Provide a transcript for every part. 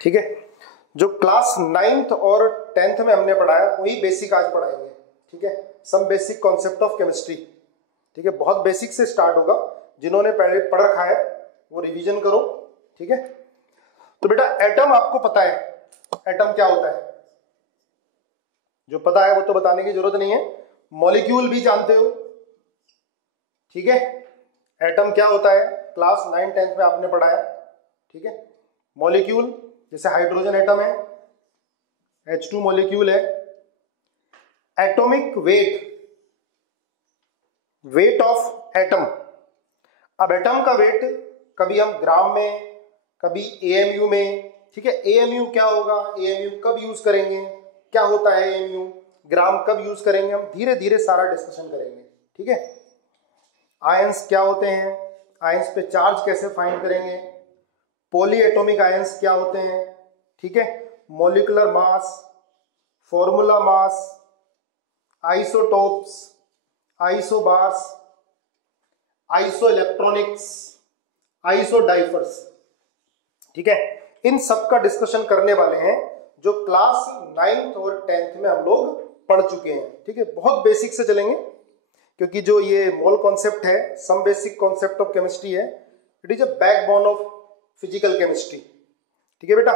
ठीक है। जो क्लास 9th और 10th में हमने पढ़ाया वही बेसिक आज पढ़ाएंगे। ठीक है, some basic concept of chemistry. ठीक है, बहुत बेसिक से स्टार्ट होगा। जिन्होंने पहले पढ़ रखा है वो रिवीजन करो। ठीक है, तो बेटा एटम आपको पता है, एटम क्या होता है? जो पता है वो तो बताने की जरूरत नहीं है। मॉलिक्यूल भी जानते हो। ठीक है, एटम क्या होता है क्लास 9 10th में आपने पढ़ाया। ठीक है, मॉलिक्यूल जैसे हाइड्रोजन एटम है, H2 मॉलिक्यूल है। Atomic weight, weight of atom. अब एटम का वेट कभी हम ग्राम में, कभी AMU में। ठीक है, AMU क्या होगा, AMU कब यूज करेंगे, क्या होता है AMU, ग्राम कब यूज करेंगे, हम धीरे धीरे सारा डिस्कशन करेंगे। ठीक है, आयंस क्या होते हैं, आयंस पे चार्ज कैसे फाइंड करेंगे, पॉली एटॉमिक आयंस क्या होते हैं। ठीक है, molecular mass, formula mass, isotopes, isobars, isoelectronics, isodiaphers. ठीक है, इन सब का डिस्कशन करने वाले हैं जो क्लास 9th और 10th में हम लोग पढ़ चुके हैं। ठीक है, बहुत बेसिक से चलेंगे क्योंकि जो ये मोल कॉन्सेप्ट है, some basic concept of chemistry है, it is a backbone of physical chemistry. ठीक है बेटा,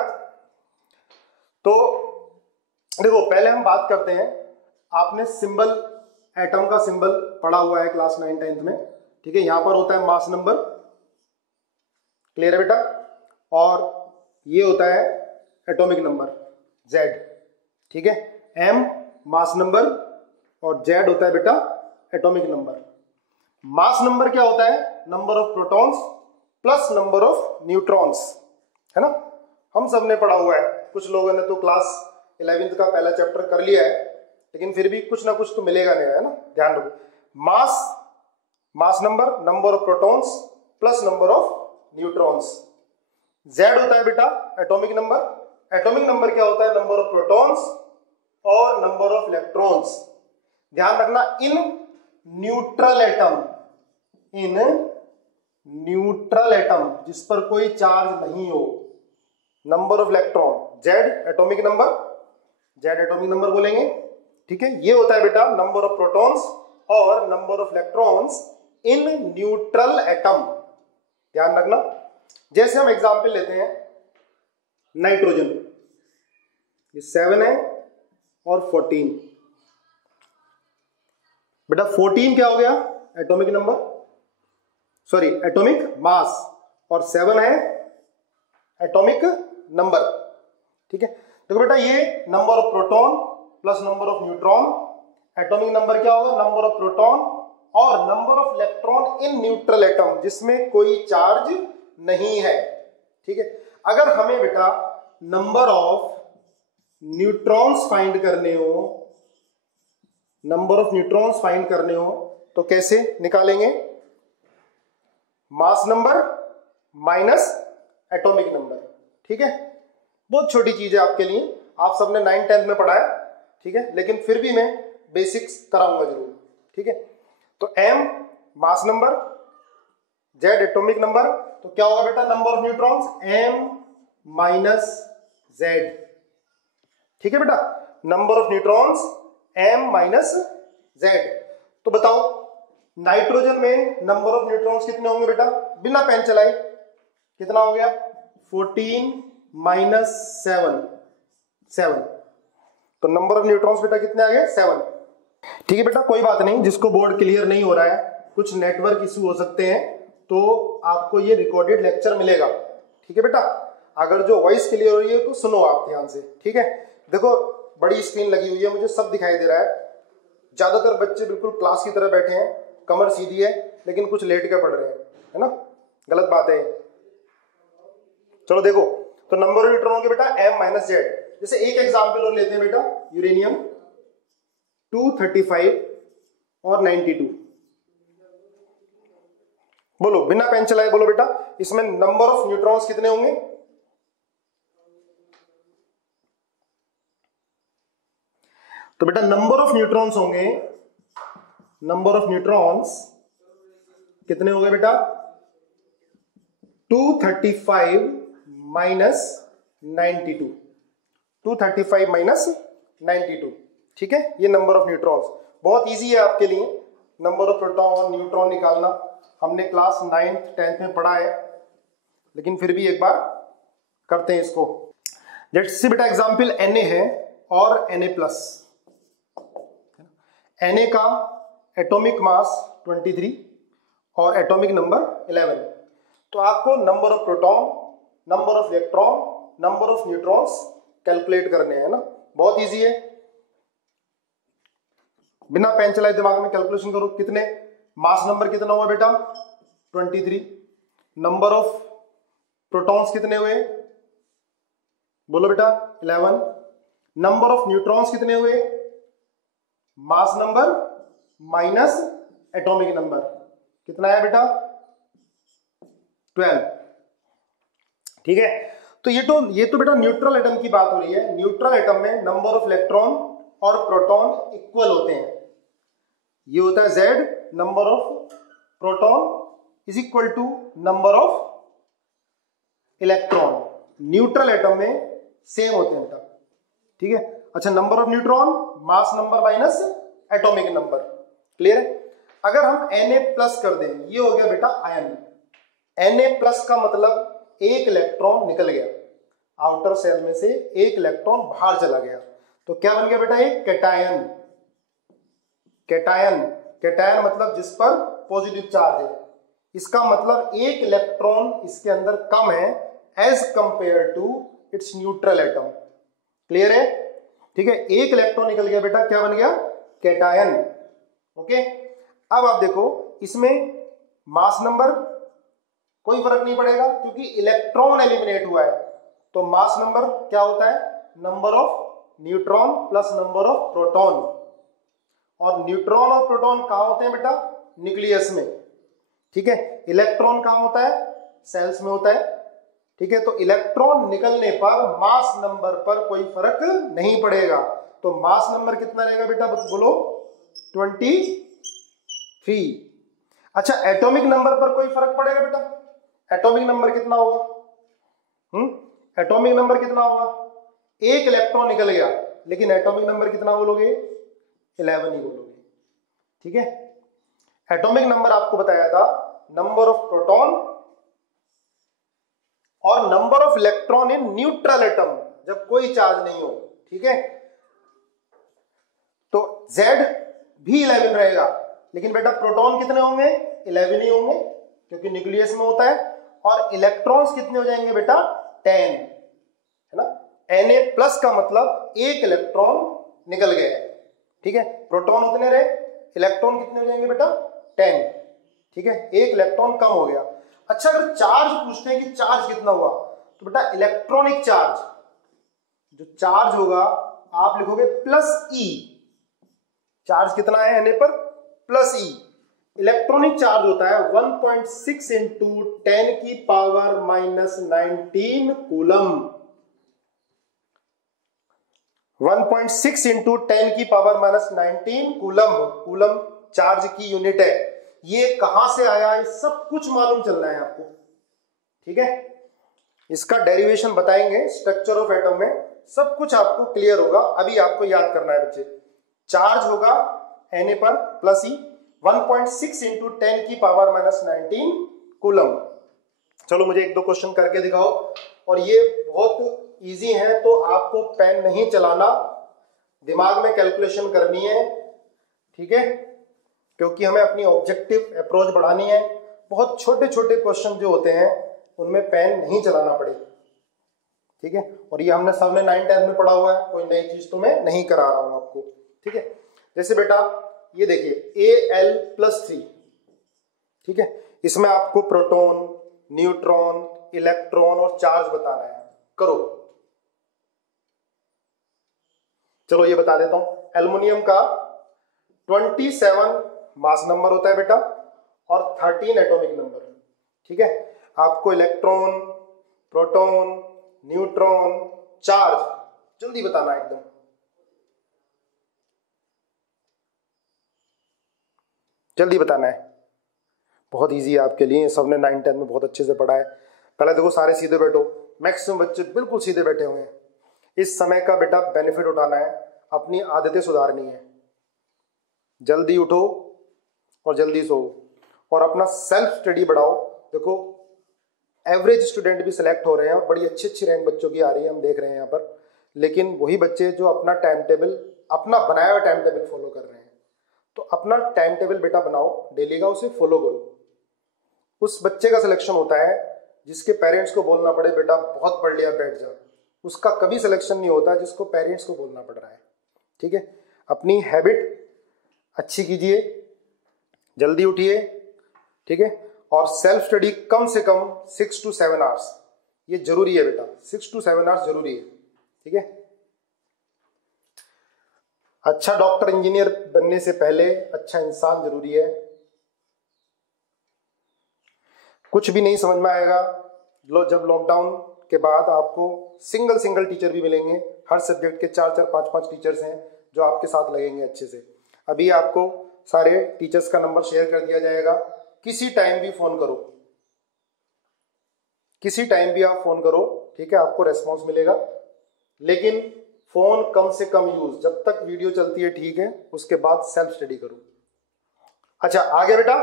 तो देखो पहले हम बात करते हैं। आपने सिंबल, एटम का सिंबल पढ़ा हुआ है क्लास 9 10th में। ठीक है, यहां पर होता है मास नंबर, क्लियर है बेटा, और ये होता है एटॉमिक नंबर Z। ठीक है, M मास नंबर और Z होता है बेटा एटॉमिक नंबर। मास नंबर क्या होता है, number of protons plus number of neutrons, है ना। हम सब ने पढ़ा हुआ है, कुछ लोगों ने तो क्लास 11th का पहला चैप्टर कर लिया है, लेकिन फिर भी कुछ ना कुछ तो मिलेगा नहीं, है ना। ध्यान रखो, mass, mass number, number of protons plus number of neutrons. Z होता है बेटा एटॉमिक नंबर। एटॉमिक नंबर क्या होता है, नंबर ऑफ प्रोटॉन्स और नंबर ऑफ इलेक्ट्रॉन्स। ध्यान रखना, in neutral atom, in neutral atom जिस पर कोई चार्ज नहीं हो, number of electron Z atomic number, Z atomic number बोलेंगे। ठीक है, ये होता है बेटा नंबर ऑफ प्रोटॉन्स और number of electrons in neutral atom. ध्यान रखना, जैसे हम एग्जांपल लेते हैं नाइट्रोजन, ये 7 है और 14। बेटा 14 क्या हो गया, atomic number, sorry atomic mass, और 7 है एटॉमिक नंबर। ठीक है, देखो बेटा ये number of proton plus number of neutron, atomic number क्या होगा, नंबर ऑफ प्रोटॉन और number of electron in neutral atom जिसमें कोई चार्ज नहीं है। ठीक है, अगर हमें बेटा नंबर ऑफ न्यूट्रॉन्स फाइंड करने हो, नंबर ऑफ न्यूट्रॉन्स फाइंड करने हो तो कैसे निकालेंगे, मास नंबर माइनस एटॉमिक नंबर। ठीक है, बहुत छोटी चीज है आपके लिए, आप सबने 9 10th में पढ़ा है। ठीक है, लेकिन फिर भी मैं बेसिक्स कराऊंगा जरूर। ठीक है, तो M mass number, Z atomic number, तो क्या होगा बेटा number of neutrons M minus Z। ठीक है बेटा, number of neutrons M minus Z। तो बताओ नाइट्रोजन में नंबर ऑफ न्यूट्रॉन्स कितने होंगे बेटा, बिना पेन चलाए कितना हो गया, 14 माइनस 7। तो नंबर ऑफ न्यूट्रॉन्स बेटा कितने आ गए, 7। ठीक है बेटा, कोई बात नहीं, जिसको बोर्ड क्लियर नहीं हो रहा है, कुछ नेटवर्क इशू हो सकते हैं, तो आपको ये रिकॉर्डेड लेक्चर मिलेगा। ठीक है बेटा, अगर जो वॉइस क्लियर हो रही है तो सुनो आप ध्यान से। ठीक है, देखो बड़ी स्क्रीन लगी हुई है, मुझे सब दिखाई दे रहा है। ज्यादातर बच्चे बिल्कुल क्लास की तरह बैठे हैं, कमर सीधी है, लेकिन कुछ लेट के पढ़ रहे हैं, है ना, गलत बात है। चलो देखो, तो नंबर ऑफ न्यूट्रॉन होंगे बेटा M माइनस Z। जैसे एक एग्जांपल और लेते हैं बेटा, यूरेनियम 235 और 92। बोलो बिना पेन चलाए बोलो बेटा, इसमें नंबर ऑफ न्यूट्रॉन्स कितने होंगे, तो बेटा नंबर ऑफ न्यूट्रॉन्स होंगे, नंबर ऑफ न्यूट्रॉन्स कितने हो गए बेटा, 235 माइनस 92, 235 माइनस 92, ठीक है। ये नंबर ऑफ न्यूट्रॉन्स, बहुत इजी है आपके लिए नंबर ऑफ प्रोटॉन न्यूट्रॉन निकालना। हमने क्लास 9th 10th में पढ़ा है, लेकिन फिर भी एक बार करते हैं इसको। जैसे बेटा एग्जाम्पल Na है और Na प्लस। Na का एटॉमिक मास 23 और एटॉमिक नंबर 11। तो आपको number of proton, number of electron, number of neutrons calculate करने हैं ना, बहुत इजी है। बिना पेन चलाए दिमाग में कैलकुलेशन करो। कितने मास नंबर कितना हुआ बेटा 23, नंबर ऑफ प्रोटॉन्स कितने हुए बोलो बेटा 11, नंबर ऑफ न्यूट्रॉन्स कितने हुए मास नंबर माइनस एटॉमिक नंबर कितना है बेटा 12, ठीक है। तो ये तो बेटा न्यूट्रल एटम की बात हो रही है। न्यूट्रल एटम में नंबर ऑफ इलेक्ट्रॉन और प्रोटॉन इक्वल होते हैं। ये होता है Z, number of proton is equal to number of electron. Neutral atom में सेम होते हैं बेटा, ठीक है। अच्छा, number of neutron mass number minus atomic number, clear है। अगर हम Na प्लस कर दें, ये हो गया बेटा आयन। Na प्लस का मतलब एक इलेक्ट्रॉन निकल गया आउटर सेल में से, एक इलेक्ट्रॉन बाहर चला गया, तो क्या बन गया बेटा एक कैटायन। कैटायन मतलब जिस पर पॉजिटिव चार्ज है। इसका मतलब एक इलेक्ट्रॉन इसके अंदर कम है as compare to its neutral atom, clear है, ठीक है। एक इलेक्ट्रॉन निकल गया बेटा, क्या बन गया कैटायन, ओके। अब आप देखो इसमें मास नंबर कोई फर्क नहीं पड़ेगा क्योंकि इलेक्ट्रॉन एलिमिनेट हुआ है। तो मास नंबर क्या होता है number of neutron plus number of proton, और न्यूट्रॉन और प्रोटॉन कहां होते हैं बेटा न्यूक्लियस में, ठीक है। इलेक्ट्रॉन कहां होता है सेल्स में होता है, ठीक है। तो इलेक्ट्रॉन निकलने पर मास नंबर पर कोई फर्क नहीं पड़ेगा। तो मास नंबर कितना रहेगा बेटा बोलो 23। अच्छा, एटॉमिक नंबर पर कोई फर्क पड़ेगा बेटा, एटॉमिक नंबर कितना होगा एटॉमिक नंबर कितना होगा, एक इलेक्ट्रॉन निकल गया लेकिन एटॉमिक नंबर कितना बोलोगे 11 ही बोलोगे, ठीक है। एटॉमिक नंबर आपको बताया था नंबर ऑफ प्रोटॉन और number of electron in neutral atom, जब कोई चार्ज नहीं हो, ठीक है। तो Z भी 11 रहेगा, लेकिन बेटा प्रोटॉन कितने होंगे 11 ही होंगे क्योंकि न्यूक्लियस में होता है, और इलेक्ट्रॉन्स कितने हो जाएंगे बेटा 10, है ना। Na प्लस का मतलब एक इलेक्ट्रॉन निकल गया, ठीक है। प्रोटॉन उतने रहे, इलेक्ट्रॉन कितने हो जाएंगे बेटा 10, ठीक है, एक इलेक्ट्रॉन कम हो गया। अच्छा, अगर चार्ज पूछते हैं कि चार्ज कितना हुआ, तो बेटा इलेक्ट्रॉनिक चार्ज, जो चार्ज होगा आप लिखोगे प्लस E, चार्ज कितना है Na पर प्लस E। इलेक्ट्रॉनिक चार्ज होता है 1.6 इंटू 10 की पावर माइनस 19 कूलम। 1.6 इंटू 10 की power minus 19 coulomb, coulomb charge की यूनिट है। ये कहां से आया ये सब कुछ मालूम चलना है आपको, ठीक है। इसका डेरिवेशन बताएंगे स्ट्रक्चर ऑफ एटम में, सब कुछ आपको क्लियर होगा। अभी आपको याद करना है बच्चे, चार्ज होगा Na पर प्लस E, 1.6 इंटू 10 की पावर माइनस 19 कूलम। चलो मुझे एक दो क्वेश्चन करके दिखाओ, और ये बहुत इजी है, तो आपको पेन नहीं चलाना, दिमाग में कैलकुलेशन करनी है, ठीक है, क्योंकि हमें अपनी ऑब्जेक्टिव अप्रोच बढ़ानी है। बहुत छोटे छोटे क्वेश्चन जो होते हैं उनमें पेन नहीं चलाना पड़े, ठीक है। और ये हमने सबने 9th 10th में पढ़ा हुआ है, कोई नई चीज तो मैं नहीं करा रहा हूं आपको, ठीक है। जैसे बेटा ये देखिए Al+3, ठीक है, इसमें आपको प्रोटॉन, न्यूट्रॉन, इलेक्ट्रॉन और चार्ज बताना है, करो। चलो ये बता देता हूं, एल्युमिनियम का 27 मास नंबर होता है बेटा और 13 एटॉमिक नंबर, ठीक है। आपको इलेक्ट्रॉन, प्रोटॉन, न्यूट्रॉन, चार्ज जल्दी बताना है एकदम। जल्दी बताना है, बहुत इजी है आपके लिए, सबने 9th 10th में बहुत अच्छे से पढ़ा है। पहले देखो सारे सीधे बैठो, मैक्सिमम बच्चे बिल्कुल सीधे बैठे हुए हैं। इस समय का बेटा बेनिफिट उठाना है, अपनी आदतें सुधारनी है। जल्दी उठो और जल्दी सो और अपना सेल्फ स्टडी बढ़ाओ। देखो एवरेज स्टूडेंट भी सिलेक्ट हो रहे हैं और बड़ी अच्छी अच्छी रैंक बच्चों की आ रही है, हम देख रहे हैं यहाँ पर। लेकिन वही बच्चे जो अपना टाइम टेबल, अपना बनाया हुआ टाइम टेबल फॉलो कर रहे हैं। तो अपना टाइम टेबल बेटा बनाओ डेली का, उसे फॉलो करो। उस बच्चे का सिलेक्शन होता है जिसके पेरेंट्स को बोलना पड़े बेटा बहुत पढ़ लिया बैठ जा। उसका कभी सिलेक्शन नहीं होता जिसको पेरेंट्स को बोलना पड़ रहा है। ठीक है, अपनी हैबिट अच्छी कीजिए, जल्दी उठिए। ठीक है, और सेल्फ स्टडी कम से कम 6 to 7 आवर्स, ये जरूरी है बेटा, 6 to 7 आवर्स जरूरी है। ठीक है, अच्छा डॉक्टर इंजीनियर बनने से पहले अच्छा इंसान जरूरी है। कुछ भी नहीं समझ में आएगा जब लॉकडाउन के बाद आपको सिंगल टीचर भी मिलेंगे। हर सब्जेक्ट के 4-4, 5-5 टीचर्स हैं जो आपके साथ लगेंगे अच्छे से। अभी आपको सारे टीचर्स का नंबर शेयर कर दिया जाएगा। किसी टाइम भी फोन करो, किसी टाइम भी आप फोन करो। ठीक है, आपको रेस्पॉन्स मिलेगा। लेकिन फोन कम से कम यूज, जब तक वीडियो चलती है ठीक है, उसके बाद सेल्फ स्टडी करो। अच्छा आ गया बेटा,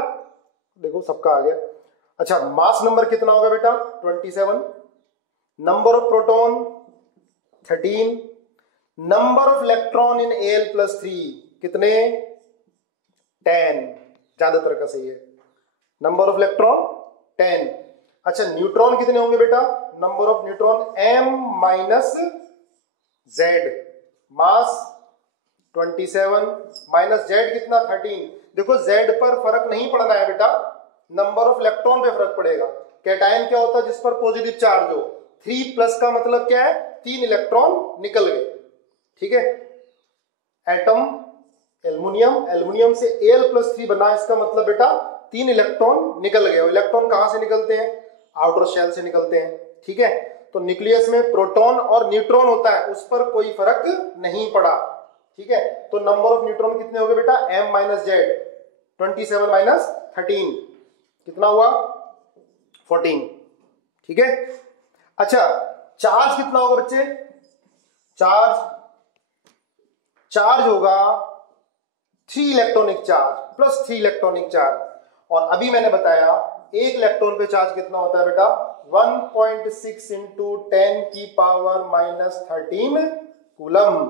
देखो सबका आ गया। अच्छा मास नंबर कितना होगा बेटा? 27। Number of proton 13। Number of electron in Al+3 कितने? 10। ज्यादातर का सही है। Number of electron 10। अच्छा न्यूट्रॉन कितने होंगे बेटा? Number of neutron M-Z। Mass 27 minus Z कितना? 13। देखो Z पर फर्क नहीं पड़ना है बेटा, नंबर ऑफ इलेक्ट्रॉन पे फर्क पड़ेगा। कैटायन क्या होता है? जिस पर पॉजिटिव चार्ज हो। 3+ का मतलब क्या है? 3 इलेक्ट्रॉन निकल गए। ठीक है, एटम एल्युमिनियम, एल्युमिनियम से Al+3 बना, इसका मतलब बेटा 3 इलेक्ट्रॉन निकल गए। और इलेक्ट्रॉन कहां से निकलते हैं? आउटर शेल से निकलते हैं। ठीक है, तो न्यूक्लियस में प्रोटॉन और न्यूट्रॉन होता है, उस पर कोई फर्क नहीं पड़ा। ठीक है, तो नंबर ऑफ न्यूट्रॉन कितने हो गए बेटा? M-Z। 27 माइनस 13 कितना हुआ? 14। ठीक है, अच्छा चार्ज कितना होगा बच्चे? चार्ज होगा 3 electronic charge plus 3 electronic charge. और अभी मैंने बताया एक इलेक्ट्रॉन पे चार्ज कितना होता है बेटा? 1.6 इंटू 10 की पावर -13 कूलम।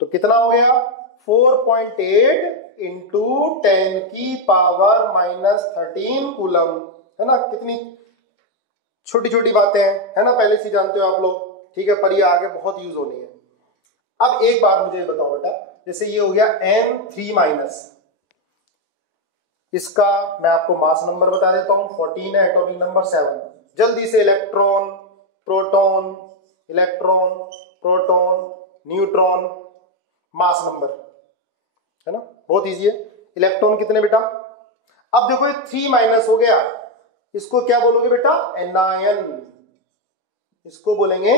तो कितना हो गया? 4.8 इंटू 10 की पावर -13 कूलम। है ना, कितनी छोटी छोटी बातें हैं, है ना, पहले से जानते हो आप लोग। ठीक है, पर ये आगे बहुत यूज होनी है। अब एक बात मुझे बताओ बेटा, जैसे ये हो गया N3-, इसका मैं आपको मास नंबर बता देता हूं, 14 है, एटॉमिक नंबर 7। जल्दी से electron, proton, electron, proton, neutron, mass number, है ना, बहुत इजी है। इलेक्ट्रॉन कितने बेटा? अब देखो ये 3- हो गया, इसको क्या बोलोगे बेटा? एनायन। इसको बोलेंगे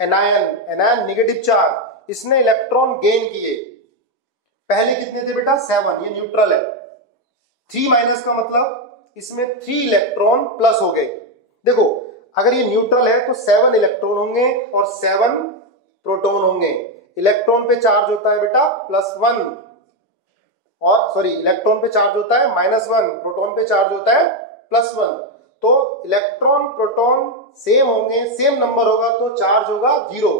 एनायन। एनायन नेगेटिव चार्ज, इसने इलेक्ट्रॉन गेन किए। पहले कितने थे बेटा? 7। ये न्यूट्रल है। 3- का मतलब इसमें 3 इलेक्ट्रॉन प्लस हो गए। देखो अगर ये न्यूट्रल है तो 7 इलेक्ट्रॉन होंगे और 7 प्रोटॉन होंगे। इलेक्ट्रॉन पे चार्ज होता है बेटा +1, और सॉरी इलेक्ट्रॉन पे चार्ज होता है -1, प्रोटॉन पे चार्ज होता है +1। तो इलेक्ट्रॉन प्रोटॉन सेम होंगे, सेम नंबर होगा तो चार्ज होगा 0।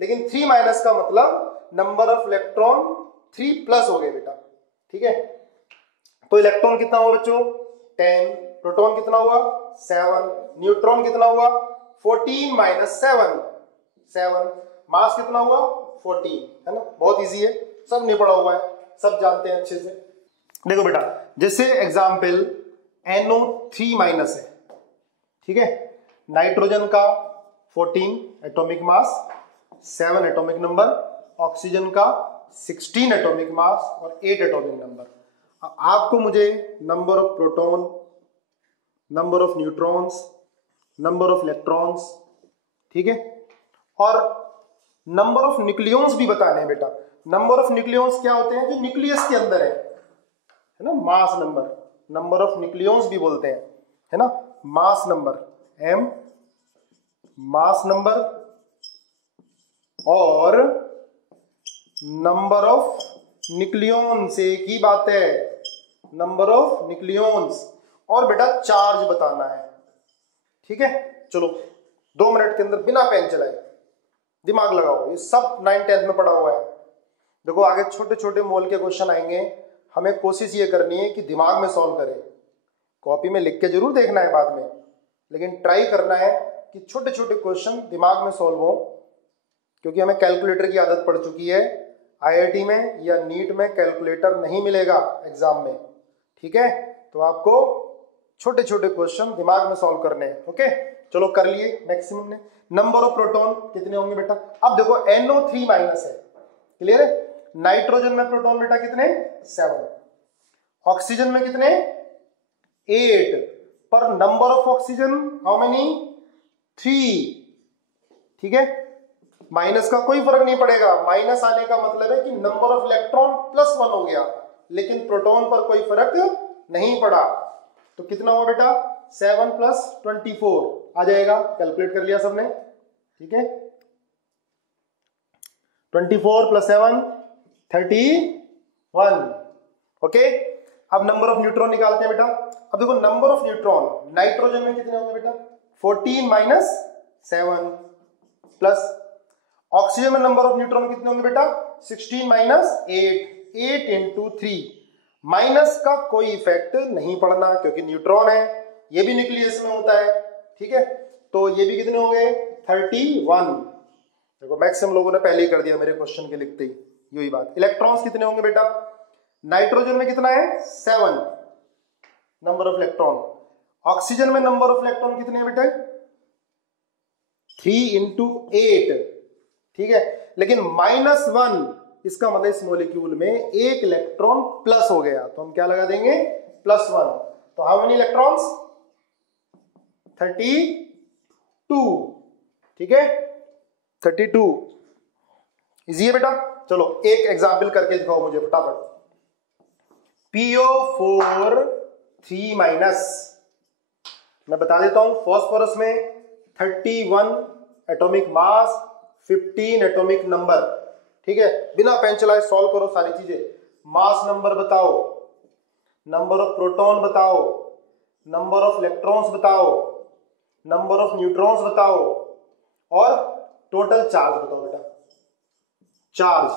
लेकिन 3- का मतलब नंबर ऑफ इलेक्ट्रॉन 3+ हो गए बेटा। ठीक है, तो इलेक्ट्रॉन कितना हुआ बच्चों? 10। प्रोटॉन कितना हुआ? 7। न्यूट्रॉन कितना हुआ? 14 - 7। मास कितना हुआ? 14। है ना, बहुत इजी है, सब नहीं पढ़ा हुआ है, सब जानते हैं अच्छे से। देखो बेटा जैसे एग्जाम्पल NO3- है। ठीक है, नाइट्रोजन का 14 atomic mass, 7 atomic number, oxygen का 16 एटॉमिक मास और 8 एटॉमिक नंबर। आपको मुझे number of proton, number of neutrons, number of electrons, ठीक है, और नंबर ऑफ न्यूक्लियॉन्स भी बताने हैं बेटा। नंबर ऑफ न्यूक्लियॉन्स क्या होते हैं? जो न्यूक्लियस के अंदर है ना, मास नंबर। नंबर ऑफ न्यूक्लियॉन्स भी बोलते हैं, है ना, mass number M mass number और नंबर ऑफ न्यूक्लियॉन्स, एक ही बात है, नंबर ऑफ न्यूक्लियॉन्स, और बेटा चार्ज बताना है। ठीक है, चलो 2 मिनट के अंदर बिना पेन चलाए दिमाग लगाओ, ये सब 9th-10th में पढ़ा हुआ है। देखो आगे छोटे छोटे मोल के क्वेश्चन आएंगे, हमें कोशिश ये करनी है कि दिमाग में सॉल्व करें। कॉपी में लिख के जरूर देखना है बाद में, लेकिन ट्राई करना है कि छोटे छोटे क्वेश्चन दिमाग में सॉल्व हो, क्योंकि हमें कैलकुलेटर की आदत पड़ चुकी है। आईआईटी में या नीट में कैलकुलेटर नहीं मिलेगा एग्जाम में, ठीक है, तो आपको छोटे छोटे क्वेश्चन दिमाग में सॉल्व करने हैं। ओके, चलो कर लिए मैक्सिमम ने। नंबर ऑफ प्रोटॉन कितने होंगे बेटा? अब देखो NO3 माइनस है, क्लियर है। नाइट्रोजन में प्रोटॉन बेटा कितने? 7, ऑक्सीजन में कितने? 8, पर number of oxygen how many? 3, ठीक है। माइनस का कोई फर्क नहीं पड़ेगा, माइनस आने का मतलब है कि नंबर ऑफ इलेक्ट्रॉन +1 हो गया, लेकिन प्रोटॉन पर कोई फर्क नहीं पड़ा। तो कितना हुआ बेटा? 7 + 24 आ जाएगा, कैलकुलेट कर लिया सबने, ठीक है। 24 + 7 31, ओके। अब नंबर ऑफ न्यूट्रॉन निकालते हैं बेटा। अब देखो नंबर ऑफ न्यूट्रॉन नाइट्रोजन में कितने होंगे बेटा? 14 - 7 प्लस ऑक्सीजन में नंबर ऑफ न्यूट्रॉन कितने होंगे बेटा? 16 - 8 × 3। माइनस का कोई इफेक्ट नहीं पड़ना, क्योंकि न्यूट्रॉन है, ये भी न्यूक्लियस में होता है, ठीक है। तो ये भी कितने हो गए? 31। देखो मैक्सिमम लोगों ने पहले ही कर दिया मेरे क्वेश्चन के लिखते ही, यही बात। इलेक्ट्रॉन्स कितने होंगे बेटा? नाइट्रोजन में कितना है? 7 नंबर ऑफ इलेक्ट्रॉन। ऑक्सीजन में नंबर ऑफ इलेक्ट्रॉन कितने हैं बेटा? 3 × 8, ठीक है। लेकिन -1, इसका मतलब इस मॉलिक्यूल में एक इलेक्ट्रॉन प्लस हो गया, तो हम क्या लगा देंगे? +1। तो हाउ मेनी इलेक्ट्रॉन्स? 32, ठीक है, 32। इजी है बेटा। चलो एक एग्जाम्पल करके दिखाओ मुझे फटाफट। PO4 3-, मैं बता देता हूं, फॉस्फोरस में 31 एटॉमिक मास, 15 एटॉमिक नंबर, ठीक है। बिना पेन चलाए सॉल्व करो सारी चीजें। मास नंबर बताओ, नंबर ऑफ प्रोटॉन बताओ, नंबर ऑफ इलेक्ट्रॉन्स बताओ, नंबर ऑफ न्यूट्रॉन्स बताओ, और टोटल चार्ज बताओ बेटा। चार्ज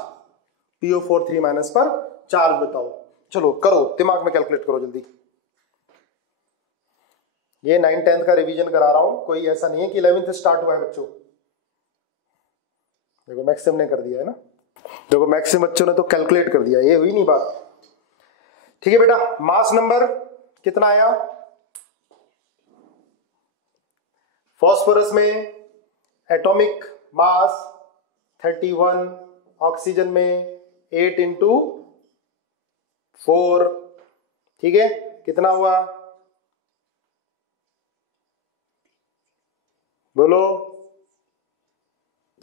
PO4 3- पर चार्ज बताओ। चलो करो, दिमाग में कैलकुलेट करो जल्दी। ये 9th-10th का रिवीजन करा रहा हूं, कोई ऐसा नहीं है कि 11th से स्टार्ट हुआ है बच्चों। देखो मैक्सिम ने कर दिया है ना, देखो मैक्सिम बच्चों ने तो कैलकुलेट कर दिया, ये हुई नहीं बात, ठीक है बेटा। मास नंबर कितना आया? फॉस्फोरस में एटॉमिक मास 31, ऑक्सीजन में 8 × 4, ठीक है। कितना हुआ? बोलो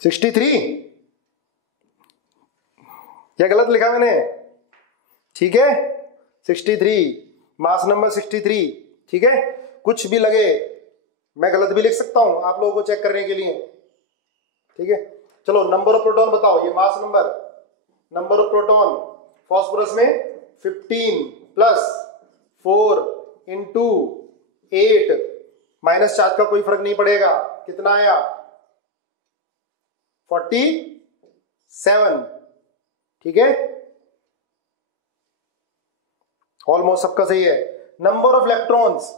63, क्या गलत लिखा मैंने? ठीक है, 63, मास नंबर 63, ठीक है। कुछ भी लगे, मैं गलत भी लिख सकता हूं आप लोगों को चेक करने के लिए, ठीक है। चलो नंबर ऑफ प्रोटॉन बताओ, ये मास number, number of proton phosphorus में 15 + 4 × 8, माइनस चार्ज का कोई फर्क नहीं पड़ेगा। कितना आया? 47, ठीक है, ऑलमोस्ट सबका सही है। नंबर ऑफ इलेक्ट्रॉन्स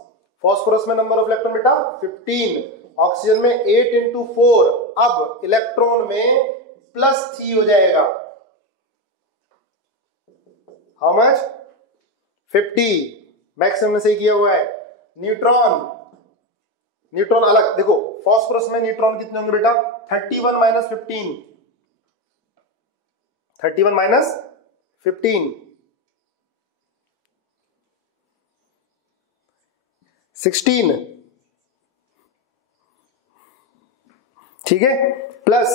फॉस्फोरस में नंबर ऑफ इलेक्ट्रॉन बेटा 15, ऑक्सीजन में 8 × 4। अब इलेक्ट्रॉन में +3 हो जाएगा, हाउ मच? 50। मैक्सिमम ने सही किया हुआ है। न्यूट्रॉन, न्यूट्रॉन अलग देखो, फॉस्फोरस में न्यूट्रॉन कितने होंगे बेटा? 31 - 15, 31 - 15, 16, ठीक है, प्लस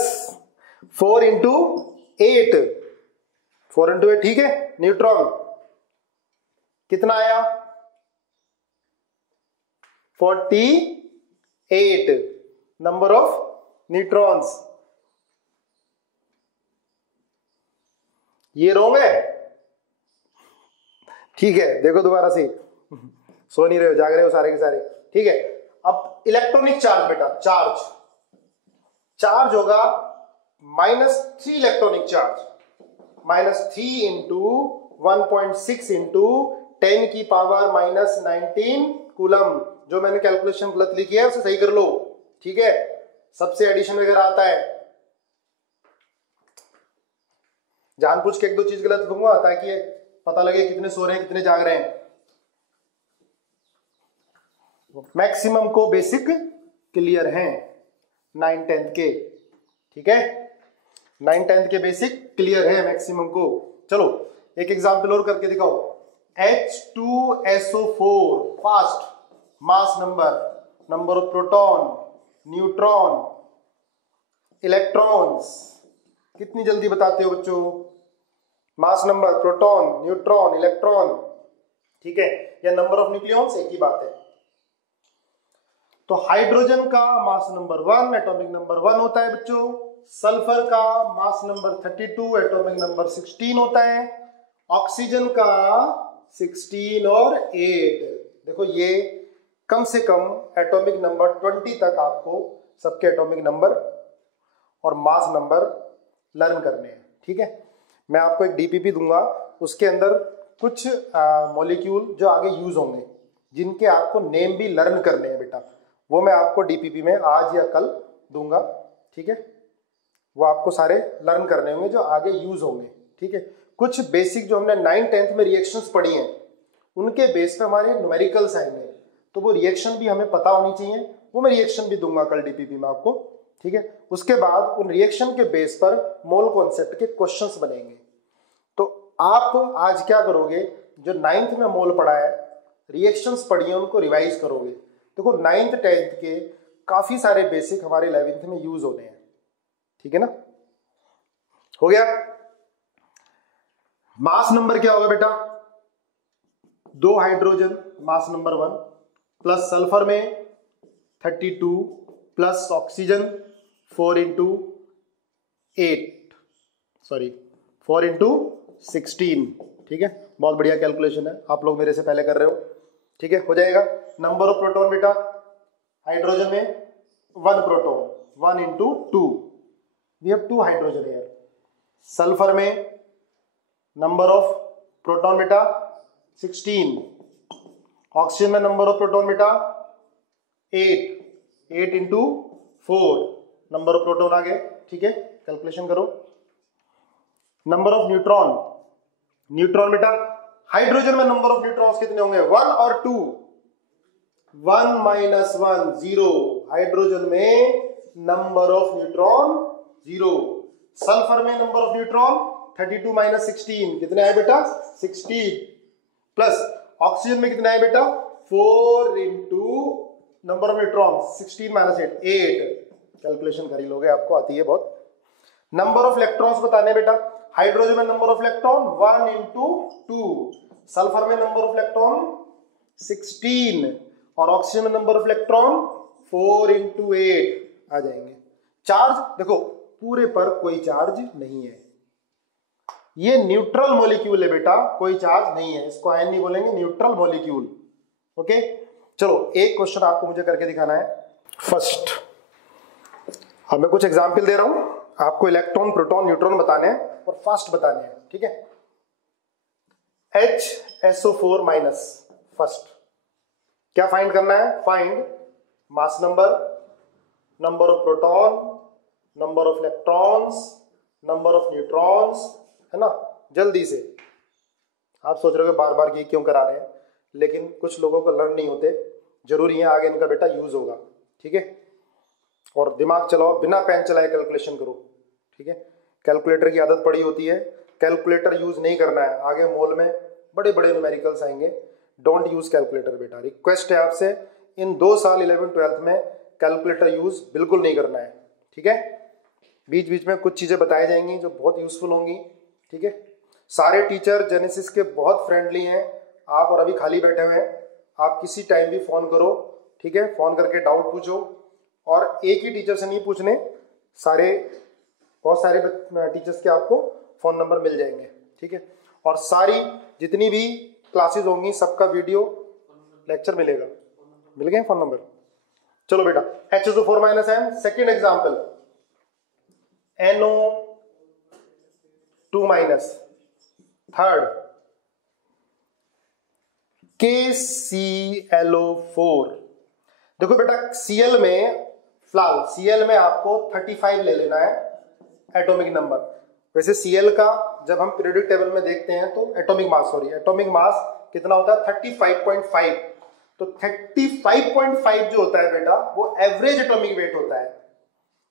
4 × 8, 4 × 8, ठीक है। न्यूट्रॉन कितना आया? 48, नंबर ऑफ न्यूट्रॉन्स। ये रॉन्ग है, ठीक है, देखो दोबारा से, सो नहीं रहे हो, जाग रहे हो सारे के सारे, ठीक है। अब इलेक्ट्रॉनिक चार्ज बेटा, चार्ज होगा -3 इलेक्ट्रॉनिक चार्ज, -3 इंटू 1.6 इंटू 10 की पावर -19 कूलम। जो मैंने कैलकुलेशन गलत लिखी है उसे सही कर लो, ठीक है। सबसे एडिशन वगैरह आता है, जानबूझ के एक दो चीज गलत दूंगा ताकि पता लगे कितने सो रहे हैं कितने जाग रहे हैं। मैक्सिमम को बेसिक क्लियर हैं 9-10 के, ठीक है, 9-10 के बेसिक क्लियर है मैक्सिमम को। चलो एक एग्जांपल और करके दिखाओ। H2SO4 fast, mass number of proton, neutron, electrons, कितनी जल्दी बताते हो बच्चों? Mass number, proton, neutron, electron, ठीक है, या नंबर ऑफ न्यूक्लियॉन्स एक ही बात है। तो हाइड्रोजन का मास नंबर 1, एटॉमिक नंबर 1 होता है बच्चों। सल्फर का मास नंबर 32, एटॉमिक नंबर 16 होता है। ऑक्सीजन का 16 और 8। देखो ये कम से कम एटॉमिक नंबर 20 तक आपको सबके एटॉमिक नंबर और मास नंबर लर्न करने हैं, ठीक है। मैं आपको एक डीपीपी दूंगा, उसके अंदर कुछ मॉलिक्यूल जो आगे यूज होंगे, जिनके आपको नेम भी लर्न करने हैं बेटा, वो मैं आपको डीपीपी में आज या कल दूंगा, ठीक है। वो आपको सारे लर्न करने होंगे जो आगे यूज होंगे, ठीक है। कुछ बेसिक जो हमने 9-10 में रिएक्शंस पढ़ी हैं, उनके बेस पे हमारे न्यूमेरिकल्स आएंगे, तो वो रिएक्शन भी हमें पता होनी चाहिए, वो मैं रिएक्शन भी दूंगा कल डीपीपी में आपको, ठीक है। उसके बाद उन रिएक्शन के बेस पर मोल कॉन्सेप्ट के क्वेश्चंस बनेंगे। तो आप आज क्या करोगे, जो 9th में मोल पढ़ा है, रिएक्शंस पढ़ी है, उनको रिवाइज करोगे। देखो 9th 10th के काफी सारे बेसिक हमारे 11th में यूज होने हैं, ठीक है ना। हो गया। मास नंबर क्या होगा बेटा? 2 hydrogen mass number 1 plus sulphur में 32 प्लस ऑक्सीजन 4 इंटू 16, ठीक है। बहुत बढ़िया कैलकुलेशन है, आप लोग मेरे से पहले कर रहे हो, ठीक है, हो जाएगा। नंबर ऑफ प्रोटॉन बेटा, हाइड्रोजन में 1 proton, 1 into 2, we have 2 hydrogen here. Sulphur में नंबर ऑफ प्रोटॉन बेटा 16, ऑक्सीजन में नंबर ऑफ प्रोटॉन बेटा 8 इंटू 4, नंबर ऑफ प्रोटॉन आ गए, ठीक है, कैलकुलेशन करो। नंबर ऑफ न्यूट्रॉन बेटा, हाइड्रोजन में नंबर ऑफ न्यूट्रॉन्स कितने होंगे? 1 और 2, 1 - 1 0, हाइड्रोजन में नंबर ऑफ न्यूट्रॉन 0। सल्फर में नंबर ऑफ न्यूट्रॉन 32 - 16 कितने आए बेटा? 16, प्लस ऑक्सीजन में कितने आए बेटा? 4 into number of neutron 16 - 8, calculation कर ही लोगे, आपको आती है बहुत। नंबर ऑफ इलेक्ट्रॉन्स बताने बेटा, हाइड्रोजन में number of electron 1 into 2, sulphur में नंबर ऑफ इलेक्ट्रॉन 16 और ऑक्सीजन में नंबर ऑफ इलेक्ट्रॉन 4 इंटू 8 आ जाएंगे। चार्ज देखो पूरे पर कोई चार्ज नहीं है, ये न्यूट्रल मॉलिक्यूल है बेटा, कोई चार्ज नहीं है, इसको आयन नहीं बोलेंगे, न्यूट्रल मॉलिक्यूल, ओके। चलो एक क्वेश्चन आपको मुझे करके दिखाना है। फर्स्ट अब मैं कुछ एग्जांपल दे रहा हूं, आपको इलेक्ट्रॉन, प्रोटॉन, न्यूट्रॉन बताने हैं और फास्ट बताने हैं, ठीक है। HSO4 माइनस, फर्स्ट क्या फाइंड करना है? Find mass number, number of proton, number of electrons, number of neutrons, है ना। जल्दी से, आप सोच रहे हो बार बार ये क्यों करा रहे हैं, लेकिन कुछ लोगों को लर्न नहीं होते, जरूरी है, आगे इनका बेटा यूज होगा, ठीक है। और दिमाग चलाओ, बिना पेन चलाए कैलकुलेशन करो, ठीक है। कैलकुलेटर की आदत पड़ी होती है, कैलकुलेटर यूज नहीं करना है, आगे मोल में बड़े बड़े न्यूमेरिकल्स आएंगे, डोंट यूज कैलकुलेटर बेटा। रिक्वेस्ट है आपसे, इन 2 साल 11th 12th में कैलकुलेटर यूज बिल्कुल नहीं करना है, ठीक है। बीच बीच में कुछ चीजें बताई जाएंगी जो बहुत यूजफुल होंगी, ठीक है। सारे टीचर जेनेसिस के बहुत फ्रेंडली हैं, आप और अभी खाली बैठे हुए हैं, आप किसी टाइम भी फोन करो, ठीक है, फोन करके डाउट पूछो, और एक ही टीचर से नहीं पूछने, बहुत सारे टीचर्स के आपको फ़ोन नंबर मिल जाएंगे, ठीक है। और सारी जितनी भी क्लासेस होंगी सबका वीडियो लेक्चर मिलेगा। मिल गए फ़ोन नंबर। चलो बेटा, HSO4 - M, second example NO2-, third KClO4। देखो बेटा, Cl में फिलहाल Cl में आपको 35 ले लेना है एटॉमिक नंबर। वैसे Cl का जब हम पीरियोडिक टेबल में देखते हैं तो एटॉमिक मास कितना होता है 35.5। तो 35.5 जो होता है बेटा वो एवरेज एटॉमिक वेट होता है,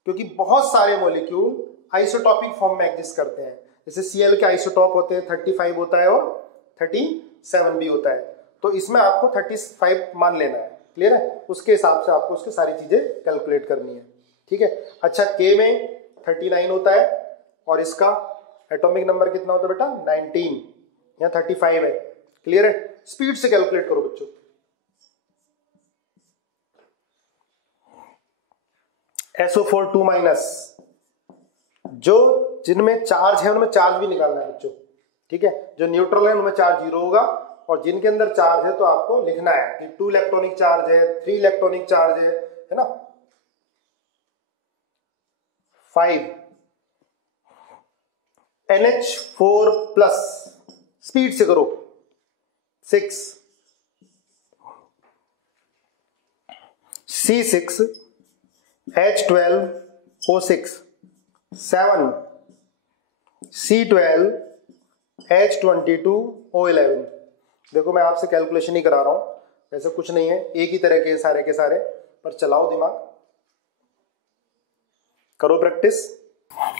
क्योंकि बहुत सारे मॉलिक्यूल आइसोटॉपिक फॉर्म में एग्जिस्ट करते हैं। जैसे Cl के आइसोटॉप होते हैं 35 होता है और 37 भी होता है। तो इसमें आपको 35 मान लेना है, क्लियर है। उसके हिसाब से आपको उसकी सारी चीजें कैलकुलेट करनी है, ठीक है। अच्छा, K में 39 होता है और इसका एटॉमिक नंबर कितना होता है बेटा 19, यहाँ 35 है, क्लियर है। स्पीड से कैलकुलेट करो बच्चों। SO4 2-, जो जिनमें चार्ज है उनमें चार्ज भी निकालना है बच्चों, ठीक है। जो न्यूट्रल है उनमें चार्ज 0 होगा, और जिनके अंदर चार्ज है तो आपको लिखना है कि 2 इलेक्ट्रॉनिक चार्ज है, 3 इलेक्ट्रॉनिक चार्ज है ना। 5 NH4+, स्पीड से करो। 6 C6H12O6, 7 C12H22O11। देखो मैं आपसे कैलकुलेशन ही करा रहा हूं, वैसे कुछ नहीं है, एक ही तरह के सारे, पर चलाओ दिमाग, करो प्रैक्टिस।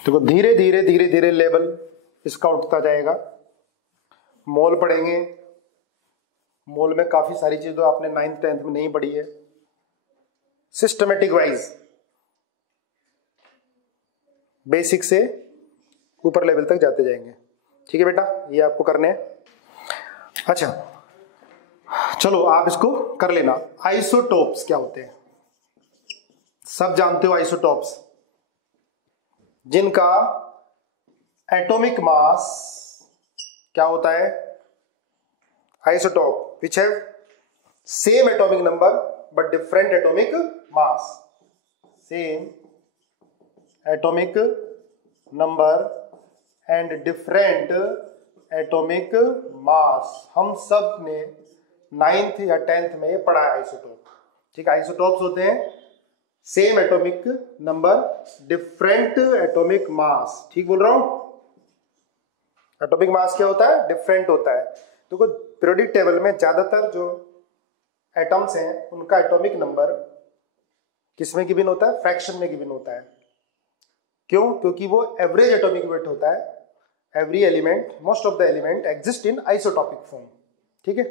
देखो धीरे धीरे लेवल इसका उठता जाएगा। मोल पढ़ेंगे, मोल में काफी सारी चीजें आपने 9th 10th में नहीं पढ़ी है। सिस्टमेटिक वाइज बेसिक से ऊपर लेवल तक जाते जाएंगे, ठीक है बेटा, ये आपको करने हैं। अच्छा चलो आप इसको कर लेना। आइसोटोप्स क्या होते हैं, सब जानते हो। आइसोटोप्स जिनका एटॉमिक मास क्या होता है, isotope which have same atomic number but different atomic mass, same atomic number and different atomic mass. हम सब ने 9th या 10th में ये पढ़ा है आइसोटोप, ठीक है। आइसोटोप्स होते हैं same atomic number different atomic mass, ठीक बोल रहा हूं। एटॉमिक मास क्या होता है, डिफरेंट होता है। तो पीरियोडिक टेबल में ज्यादातर जो एटम्स हैं उनका एटॉमिक नंबर किसमें गिवन होता है, फ्रैक्शन में गिवन होता है। क्यों, क्योंकि वो एवरेज एटॉमिक वेट होता है। Every element, most of the element exist in isotopic form, ठीक है।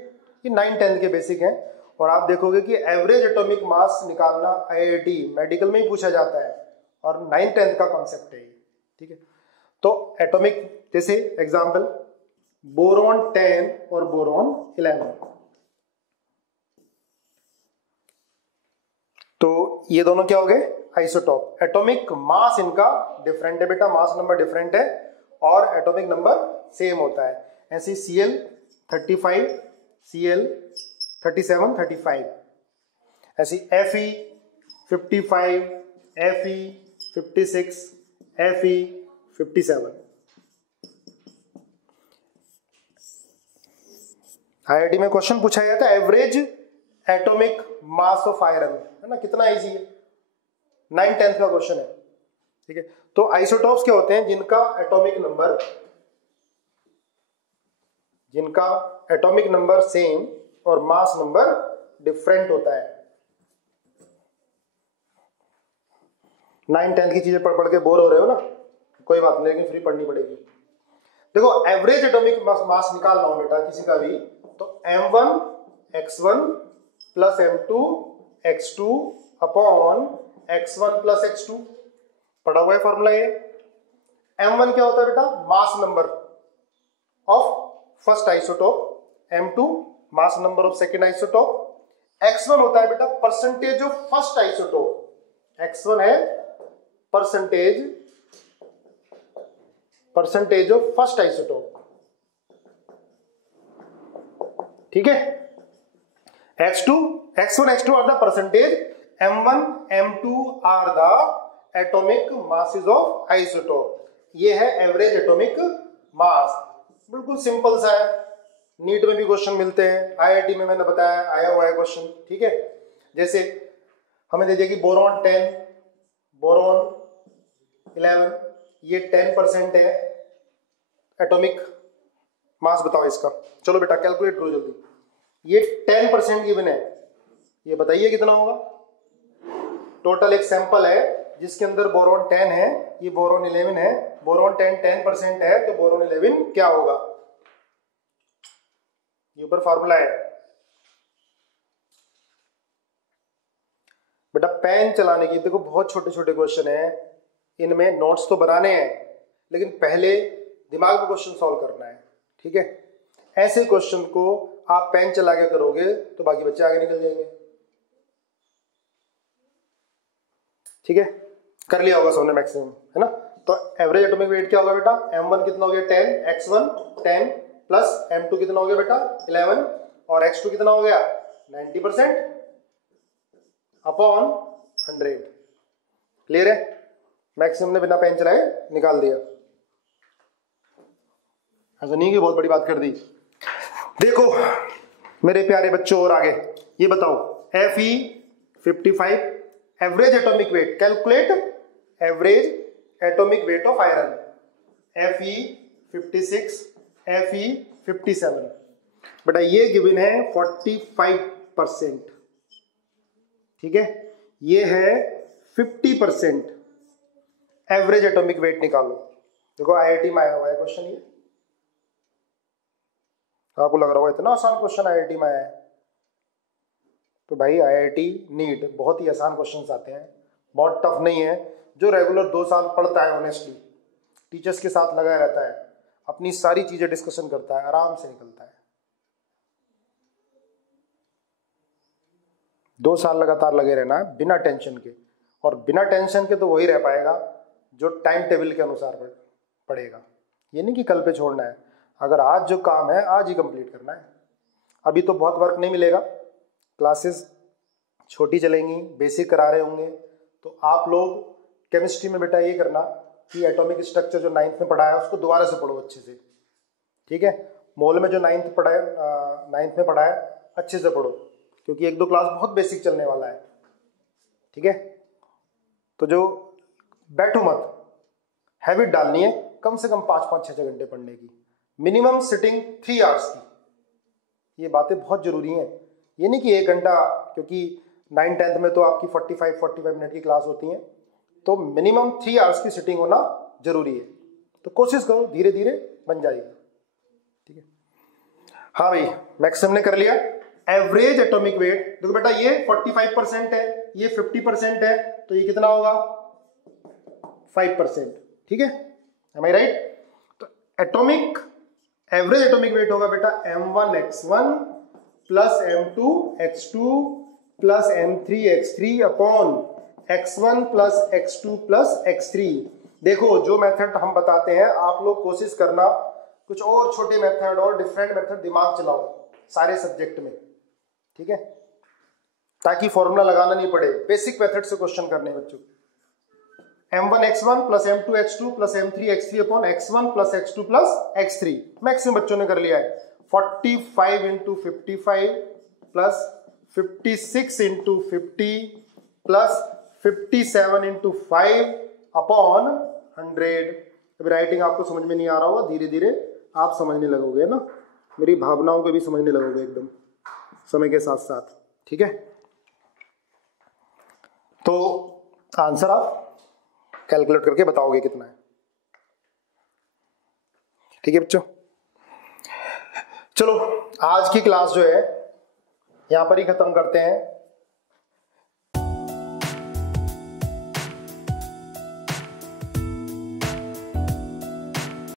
ये 9th 10th के बेसिक हैं। और आप देखोगे कि एवरेज एटॉमिक मास निकालना IIT मेडिकल में ही पूछा जाता है, और 9th 10th का कॉन्सेप्ट है ये, ठीक है। तो एटॉमिक, जैसे एग्जांपल बोरॉन 10 और बोरॉन 11, तो ये दोनों क्या हो गए, आइसोटॉप। एटॉमिक मास इनका डिफरेंट है बेटा, मास नंबर डिफरेंट है और एटॉमिक नंबर सेम होता है। ऐसे Cl 35, Cl 37, 35, ऐसी Fe 55, Fe 56, Fe 57। IIT में क्वेश्चन पूछा गया था average atomic mass of iron, है ना, कितना इजी है, 9th 10th का क्वेश्चन है, ठीक है। तो आइसोटोप्स क्या होते हैं, जिनका एटॉमिक नंबर सेम और मास नंबर डिफरेंट होता है। 9th 10th की चीजें पढ़ के बोर हो रहे हो ना, कोई बात नहीं, लेकिन फ्री पढ़नी पड़ेगी। देखो एवरेज एटॉमिक मास निकालना हो बेटा किसी का भी, तो M1 X1 plus M2 X2 upon X1 plus X2, पढ़ा हुआ है फॉर्मूला ये। M1 क्या होता है बेटा, mass number of first isotope, M2 mass number of second isotope, X1 होता है बेटा percentage of first isotope, x1 है परसेंटेज ऑफ फर्स्ट आइसोटोप, ठीक है। x1 x2 are the percentage, m1 m2 are the atomic masses of isotope. ये है average atomic mass. बिल्कुल simple सा है, नीट में भी क्वेश्चन मिलते हैं, आईआईटी में मैंने बताया आया हुआ है क्वेश्चन, ठीक है। जैसे हमें दे दिया कि बोरॉन 10, बोरॉन 11, ये 10% है एटॉमिक मास, बताओ इसका। चलो बेटा कैलकुलेट करो जल्दी। ये 10% गिवन है, ये बताइए कितना होगा। टोटल एक सैंपल है जिसके अंदर बोरॉन 10 है, ये बोरॉन 11 है। बोरॉन 10% है तो बोरॉन 11 क्या होगा, ये ऊपर फार्मूला है बेटा। पेन चलाने की देखो बहुत छोटे छोटे क्वेश्चन है, इनमें नोट्स तो बनाने हैं लेकिन पहले दिमाग में क्वेश्चन सॉल्व करना है, ठीक है। ऐसे क्वेश्चन को आप पेन चला के करोगे तो बाकी बच्चे आगे निकल जाएंगे, ठीक है। कर लिया होगा सबने मैक्सिमम, है ना। तो एवरेज एटॉमिक वेट क्या होगा बेटा, m1 कितना हो गया 10, x1 10 प्लस m2 कितना हो गया बेटा 11, और x2 कितना हो गया 90% अपॉन 100। क्लियर है, मैक्सिमम ने बिना पेन चलाए निकाल दिया, ऐसा नहीं कि बहुत बड़ी बात कर दी। देखो मेरे प्यारे बच्चों और आगे ये बताओ, Fe 55 average atomic weight, calculate average atomic weight of iron. Fe 56, Fe 57, बेटा ये गिवन है 45%, ठीक है। ये है 50%। एवरेज एटॉमिक वेट निकालो। देखो आईआईटी में आया हुआ है क्वेश्चन, ये आपको लग रहा होगा इतना आसान क्वेश्चन आईआईटी में आया है, तो भाई आईआईटी नीट बहुत ही आसान क्वेश्चंस आते हैं, बहुत टफ नहीं है। जो रेगुलर 2 साल पढ़ता है ऑनेस्टली, टीचर्स के साथ लगा रहता है, अपनी सारी चीजें डिस्कशन करता है, आराम से निकलता है। 2 साल लगातार लगे रहना है बिना टेंशन के, और बिना टेंशन के तो वही रह पाएगा जो टाइम टेबल के अनुसार पढ़ेगा। ये नहीं कि कल पे छोड़ना है, अगर आज जो काम है आज ही कंप्लीट करना है। अभी तो बहुत वर्क नहीं मिलेगा, क्लासेस छोटी चलेंगी, बेसिक करा रहे होंगे, तो आप लोग केमिस्ट्री में बेटा ये करना कि एटॉमिक स्ट्रक्चर जो 9th में पढ़ा है उसको दोबारा से पढ़ो अच्छे से, ठीक है। मोल में जो 9th में पढ़ा है अच्छे से पढ़ो, क्योंकि 1-2 क्लास बहुत बेसिक चलने वाला है, ठीक है। तो जो बैठो मत, हैबिट डालनी है कम से कम 5-5, 6-6 घंटे पढ़ने की, मिनिमम सिटिंग 3 आवर्स की। ये बातें बहुत जरूरी हैं, ये नहीं कि 1 घंटा, क्योंकि 9th-10th में तो आपकी 45 मिनट की क्लास होती हैं, तो मिनिमम 3 आवर्स की सिटिंग होना जरूरी है। तो कोशिश करो, धीरे धीरे बन जाएगी, ठीक है। हाँ भाई मैक्सिमम ने कर लिया। एवरेज एटॉमिक वेट देखो बेटा, ये 45% है, ये 50% है, तो ये कितना होगा 5%, ठीक है। एम आई राइट। तो एटॉमिक एवरेज एटॉमिक वेट होगा बेटा m1 x1 plus m2 x2 plus m3 x3 upon x1 plus x2 plus x3। देखो जो मेथड हम बताते हैं आप लोग कोशिश करना कुछ और छोटे मेथड और डिफरेंट मेथड दिमाग चलाओ सारे सब्जेक्ट में, ठीक है, ताकि फॉर्मूला लगाना नहीं पड़े। बेसिक मेथड से क्वेश्चन करने बच्चों। m1 x1 plus m2 x2 plus m3 x3 upon x1 plus x2 plus x3। Maximum बच्चों ने कर लिया है। 45 into 55 plus 56 into 50 plus 57 into 5 upon 100। अभी राइटिंग आपको समझ में नहीं आ रहा होगा, धीरे धीरे आप समझने लगोगे ना, मेरी भावनाओं को भी समझने लगोगे एकदम समय के साथ साथ, ठीक है। तो आंसर आप कैलकुलेट करके बताओगे कितना है, ठीक है बच्चों। चलो आज की क्लास जो है यहां पर ही खत्म करते हैं।